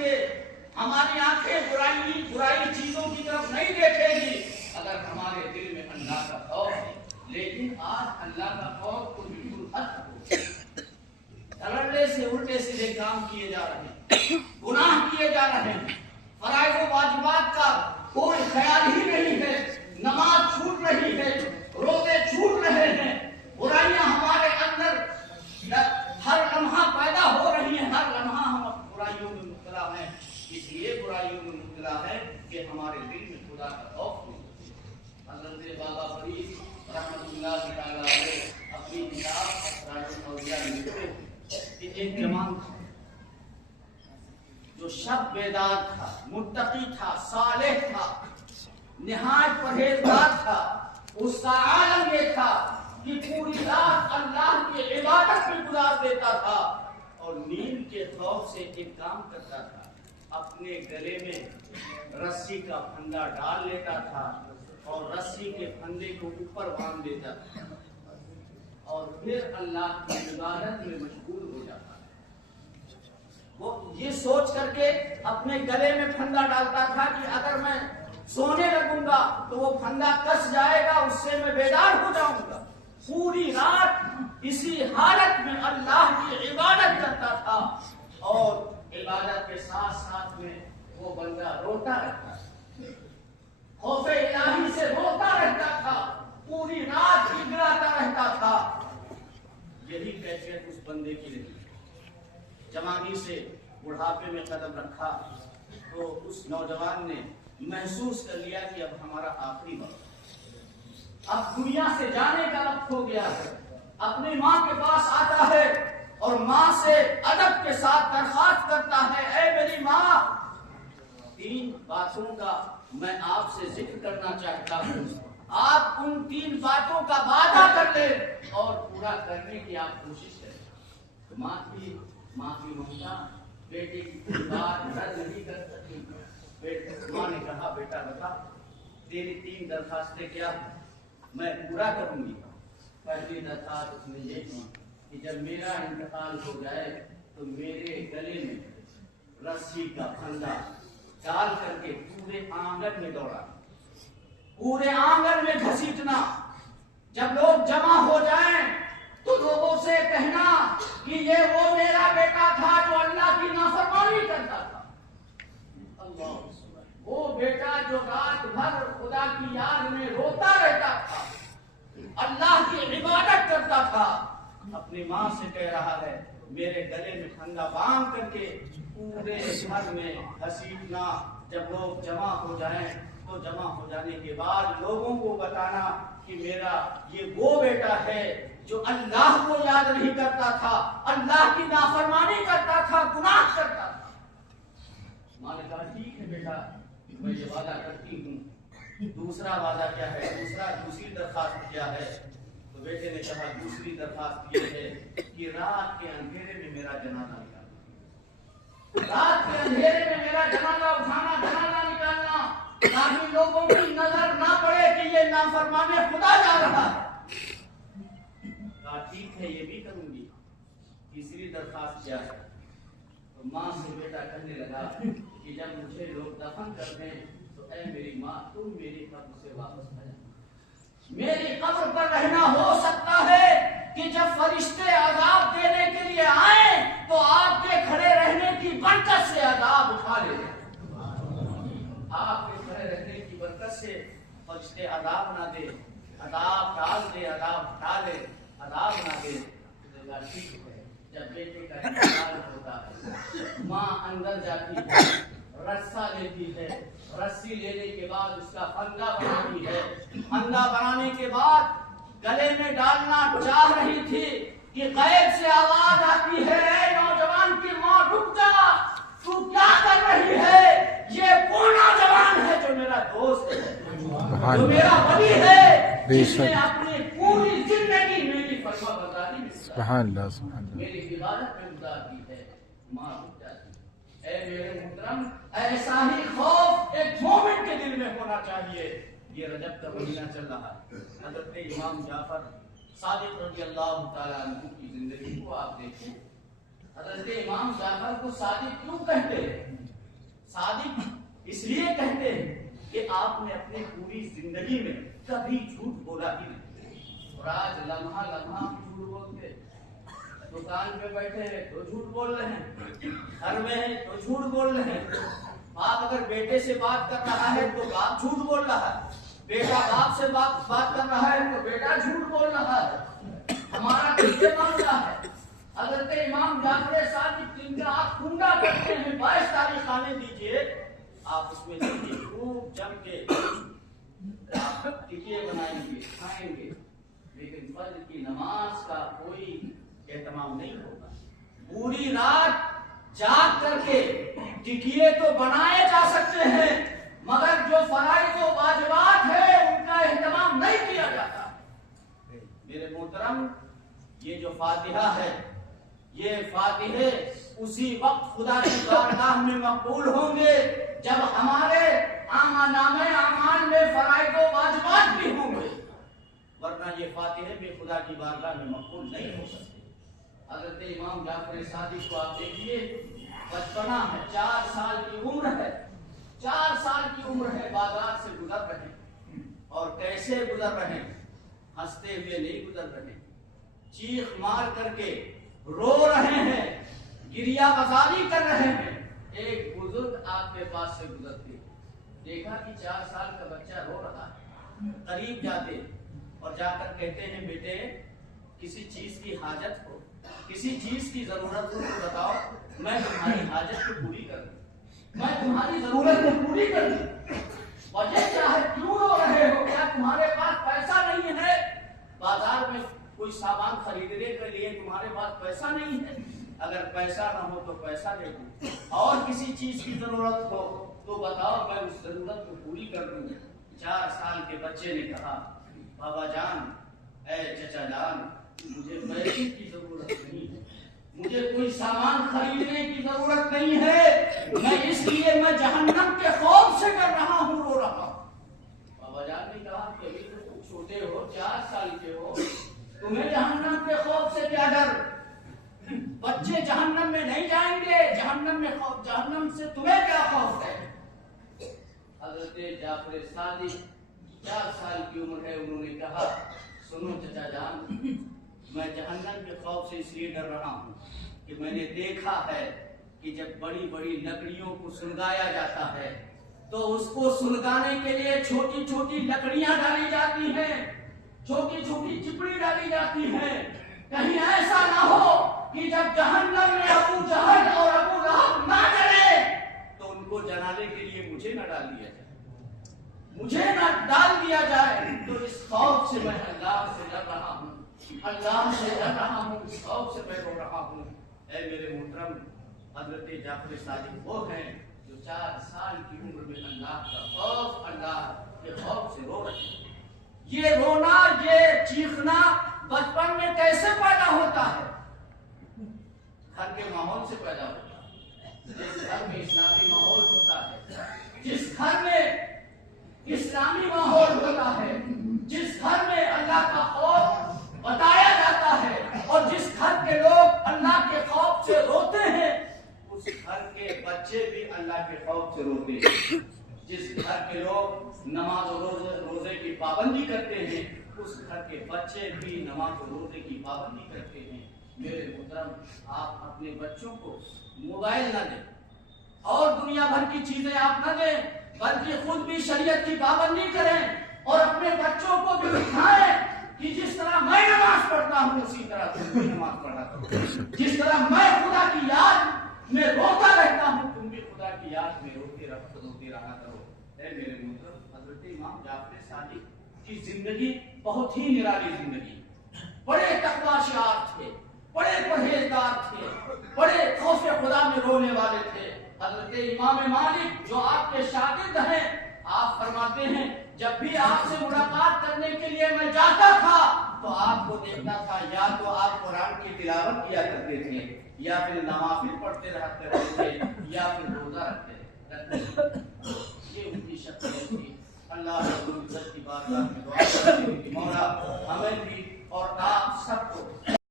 گے، ہماری آنکھیں برائی چیزوں کی طرف نہیں دیکھے گی اگر ہمارے دل میں اللہ کا خوف ہے۔ لیکن آج اللہ کا خوف کو بالکل ختم ہو، دھڑلے سے الٹے سیدھے کام کیے جا رہے ہیں، گناہ کیے جا رہے ہیں، فرائض و واجبات کا کوئی خیال ہی نہیں ہے، نماز چھوٹ رہی ہے، روزے چھوٹ رہے ہیں، برائیاں ہمارے اندر ہر لمحہ پیدا ہو رہی ہیں، ہر لمحہ ہم برائیوں میں مبتلا ہیں۔ اس لیے برائیوں میں مبتلا ہے کہ ہمارے دل میں خدا کا خوف نہیں۔ حضرت بابا فرید رحمۃ اللہ تعالی علیہ اپنی کتاب اسرار الاولیاء میں لکھتے ہیں کہ ایک جوان تھا جو شب بیدار تھا، متقی تھا، صالح تھا، نہایت پرہیزگار تھا۔ اس کا عالم یہ تھا کہ پوری رات اللہ کی عبادت میں گزار دیتا تھا اور نیند کے خوف سے ایک کام کرتا تھا، اپنے گلے میں رسی کا پھندا ڈال لیتا تھا اور رسی کے پھندے کو اوپر باندھ دیتا تھا اور پھر اللہ کی عبادت میں مشغول ہو جاتا تھا۔ وہ یہ سوچ کر کے اپنے گلے میں پھندا ڈالتا تھا کہ اگر میں سونے لگوں گا تو وہ پھندا کس جائے گا، اس سے میں بیدار ہو جاؤں گا۔ پوری رات اسی حالت میں اللہ کی عبادت کرتا تھا اور عبادت کے ساتھ ساتھ میں وہ بندہ روتا رہتا تھا، خوف الہی سے روتا رہتا تھا، پوری رات گڑگڑاتا رہتا تھا۔ یہی کیفیت اس بندے کی رہی۔ جوانی سے بڑھاپے میں قدم رکھا تو اس نوجوان نے محسوس کر لیا کہ اب ہمارا آخری وقت، اب دنیا سے جانے کا وقت ہو گیا ہے۔ اپنی ماں کے پاس آتا ہے اور ماں سے ادب کے ساتھ درخواست کرتا ہے، اے میری ماں، 3 باتوں کا میں آپ سے ذکر کرنا چاہتا ہوں، آپ ان 3 باتوں کا وعدہ کر لیں اور پورا کرنے کی آپ کوشش کریں۔ ماں کی ممتا بیٹے کی بات رد نہیں کر سکی۔ ماں نے کہا، بیٹا بتا تیری 3 درخواستیں کیا ہیں، میں پورا کروں گی۔ پہلی درخواست اس نے یہ کی کہ جب میرا انتقال ہو جائے تو میرے گلے میں رسی کا پھندا ڈال کر کے پورے آنگن میں دوڑا، پورے آنگن میں گھسیٹنا، جب لوگ جمع ہو جائیں تو لوگوں سے کہنا کہ یہ وہ میرا بیٹا تھا جو اللہ کی نافرمانی کرتا تھا، وہ بیٹا جو رات بھر خدا کی یاد میں روتا رہتا تھا، اللہ کی عبادت کرتا تھا۔ اپنی ماں سے کہہ رہا ہے، میرے گلے میں پھندا باندھ کر کے پورے گھر میں گھسیٹنا، جب لوگ جمع ہو جائیں تو جمع ہو جانے کے بعد لوگوں کو بتانا کہ میرا یہ وہ بیٹا ہے جو اللہ کو یاد نہیں کرتا تھا، اللہ کی نافرمانی کرتا تھا، گناہ کرتا تھا۔ ماں نے کہا، ٹھیک ہے بیٹا، میں یہ وعدہ کرتی ہوں۔ دوسرا وعدہ کیا ہے، دوسری درخواست کیا ہے؟ تو بیٹے نے کہا، دوسری درخواست یہ ہے کہ رات کے اندھیرے میں میرا جنازہ نکالنا، رات کے اندھیرے میں میرا جنازہ اٹھانا، جنازہ نکالنا، تاکہ لوگوں کی نظر نہ پڑے کہ یہ نافرمان خدا جا رہا ہے۔ کہا، ٹھیک ہے، یہ بھی کروں گی۔ تیسری درخواست کیا ہے؟ تو ماں سے بیٹا کہنے لگا کہ جب مجھے لوگ دفن کر دیں تو اے میری ماں، تم میری قبر سے واپس آ جانا، میری قبر پر رہنا۔ ہو سکتا ہے کہ جب فرشتے عذاب دینے کے لیے آئیں تو آپ کے کھڑے رہنے کی برکت سے عذاب اٹھا لے، آپ کے کھڑے رہنے کی برکت سے فرشتے عذاب نہ دے، عذاب ٹال دے، عذاب ہٹا لے، عذاب نہ دے۔ ٹھیک ہے۔ جب بیٹے کا انتقال ہوتا ہے، ماں اندر جاتی ہے، رسا لیتی ہے، رسی لینے کے بعد اس کا پھندا بناتی ہے، پھندا بنانے کے بعد گلے میں ڈالنا چاہ رہی تھی کہ غیب سے آواز آتی ہے، اے نوجوان کی ماں، رک جا، تو کیا کر رہی ہے؟ یہ وہ نوجوان ہے جو میرا دوست ہے، جو میرا ولی ہے، جس نے اپنی پوری زندگی میری فرما برداری میں میری عبادت میں گزار دی ہے۔ ماں رک جاتی۔ اے میرے محترم، ایسا ہی خوف ایک مومن کے دل میں ہونا چاہیے۔ یہ رجب کا مہینہ چل رہا ہے، حضرت امام جعفر صادق رضی اللہ تعالیٰ عنہ کی زندگی کو آپ دیکھیں۔ حضرت امام جعفر کو صادق کیوں کہتے ہیں؟ صادق اس لیے کہتے ہیں کہ آپ نے اپنی پوری زندگی میں کبھی جھوٹ بولا ہی نہیں، اور آج لمحہ لمحہ جھوٹ بولتے، دکان پہ بیٹھے ہیں تو جھوٹ بول رہے ہیں، گھر میں ہیں تو جھوٹ بول رہے ہیں، باپ اگر بیٹے سے بات کر رہا ہے تو باپ جھوٹ بول رہا ہے، بیٹا باپ سے بات کر رہا ہے تو بیٹا جھوٹ بول رہا ہے، ہمارا یہ معاملہ ہے۔ حضرت امام جعفر صادق جن کا آپ کنڈا کرتے ہیں 22 تاریخ آنے دیجئے، آپ اس میں دیکھیے خوب جم کے ٹکے بنائیں گے، کھائیں گے، لیکن فجر کی نماز کا کوئی اہتمام نہیں ہوگا۔ پوری رات جاگ کر کے ٹکیے تو بنائے جا سکتے ہیں، مگر جو فرائض و واجبات ہے ان کا اہتمام نہیں کیا جاتا۔ میرے محترم، یہ جو فاتحہ ہے، یہ فاتحے اسی وقت خدا کی بارگاہ میں مقبول ہوں گے جب ہمارے نامہ اعمال میں فرائض و واجبات بھی ہوں گے، ورنہ یہ فاتحے بھی خدا کی بارگاہ میں مقبول نہیں ہو سکتے۔ حضرت امام جعفر صادق کو آپ دیکھیے، بچپنا ہے، 4 سال کی عمر ہے، 4 سال کی عمر ہے، بازار سے گزر رہے ہیں، اور کیسے گزر رہے ہیں؟ ہنستے ہوئے نہیں گزر رہے، چیخ مار کر کے رو رہے ہیں، گریہ بازاری کر رہے ہیں۔ ایک بزرگ آپ کے پاس سے گزرتے، دیکھا کہ 4 سال کا بچہ رو رہا ہے، قریب جاتے اور جا کر کہتے ہیں بیٹے کسی چیز کی حاجت ہو، کسی چیز کی ضرورت ہو تو بتاؤ، میں تمہاری حاجت کو پوری کر دوں، میں تمہاری ضرورت کو پوری کر دوں۔ وجہ کیا ہے، کیوں رو رہے ہو؟ کیا تمہارے پاس پیسہ نہیں ہے؟ بازار میں کوئی سامان خریدنے کے لیے تمہارے پاس پیسہ نہیں ہے؟ اگر پیسہ نہ ہو تو پیسہ دے دوں، اور کسی چیز کی ضرورت ہو تو بتاؤ، میں اس ضرورت کو پوری کر دوں۔ 4 سال کے بچے نے کہا بابا جان، اے چچا جان، مجھے پیسے کی ضرورت نہیں ہے، مجھے کوئی سامان خریدنے کی ضرورت نہیں ہے، میں اس لیے میں جہنم کے خوف سے کر رہا ہوں، رو رہا ہوں۔ بابا جان نے کہا کہ ابھی تو تم چھوٹے ہو، 4 سال کے ہو، تمہیں جہنم کے خوف سے کیا ڈر؟ بچے جہنم میں نہیں جائیں گے، جہنم سے تمہیں کیا خوف ہے؟ حضرت جعفر صادق 4 سال کی عمر ہے، انہوں نے کہا سنو چچا جان، میں جہنم کے خوف سے اس لیے ڈر رہا ہوں کہ میں نے دیکھا ہے کہ جب بڑی بڑی لکڑیوں کو سلگایا جاتا ہے تو اس کو سلگانے کے لیے چھوٹی چھوٹی لکڑیاں ڈالی جاتی ہیں، چھوٹی چھوٹی چپڑی ڈالی جاتی ہیں، کہیں ایسا نہ ہو کہ جب جہنم میں ابو جہل اور ابو لہب نہ ڈرے تو ان کو جلانے کے لیے مجھے نہ ڈال دیا جائے، مجھے نہ ڈال دیا جائے۔ تو اس خوف سے میں اللہ سے ڈر رہا ہوں، اللہ سے ڈر رہا ہوں، اس خوف سے میں رو رہا ہوں۔ اے میرے محترم، حضرت جعفر صادق وہ ہیں جو 4 سال کی عمر میں اللہ کا خوف، اللہ کے خوف سے رو رہے ہیں۔ یہ رونا، یہ چیخنا بچپن میں کیسے پیدا ہوتا ہے؟ گھر کے ماحول سے پیدا ہوتا ہے۔ جس گھر میں اسلامی ماحول ہوتا ہے، جس گھر میں اسلامی ماحول ہوتا ہے، جس گھر میں اللہ کا خوف بتایا جاتا ہے، اور جس گھر کے لوگ اللہ کے خوف سے روتے ہیں، اس گھر کے بچے بھی اللہ کے خوف سے روتے ہیں۔ جس گھر کے لوگ نماز و روزے کی پابندی کرتے ہیں، اس گھر کے بچے بھی نماز و روزے کی پابندی کرتے ہیں۔ میرے محترم، آپ اپنے بچوں کو موبائل نہ دیں اور دنیا بھر کی چیزیں آپ نہ دیں، بلکہ خود بھی شریعت کی پابندی کریں اور اپنے بچوں کو بھی سکھائیں کہ جس طرح میں نماز پڑھتا ہوں اسی طرح تم بھی نماز پڑھا کرو، جس طرح میں خدا کی یاد میں روتا رہتا ہوں تم بھی خدا کی یاد میں روتے رہا کرو۔ اے میرے محترم، حضرت امام جعفر صادق کی زندگی بہت ہی نرالی زندگی، بڑے تقوی شعار تھے، بڑے پرہیزگار تھے، بڑے خوف خدا میں رونے والے تھے۔ حضرت امام مالک جو آپ کے شاگرد ہیں، آپ فرماتے ہیں جب بھی آپ سے ملاقات کرنے کے لیے میں جاتا تھا تو آپ کو دیکھتا تھا یا تو آپ قرآن کی تلاوت کیا کرتے تھے، یا پھر نوافل پڑھتے رہتے تھے، یا پھر روزہ رکھتے تھے۔ یہ ان کی شخصیت تھی۔ اللہ رب العزت کی بارگاہ میں دعا کرتے ہیں کہ مولا ہمیں بھی اور آپ سب کو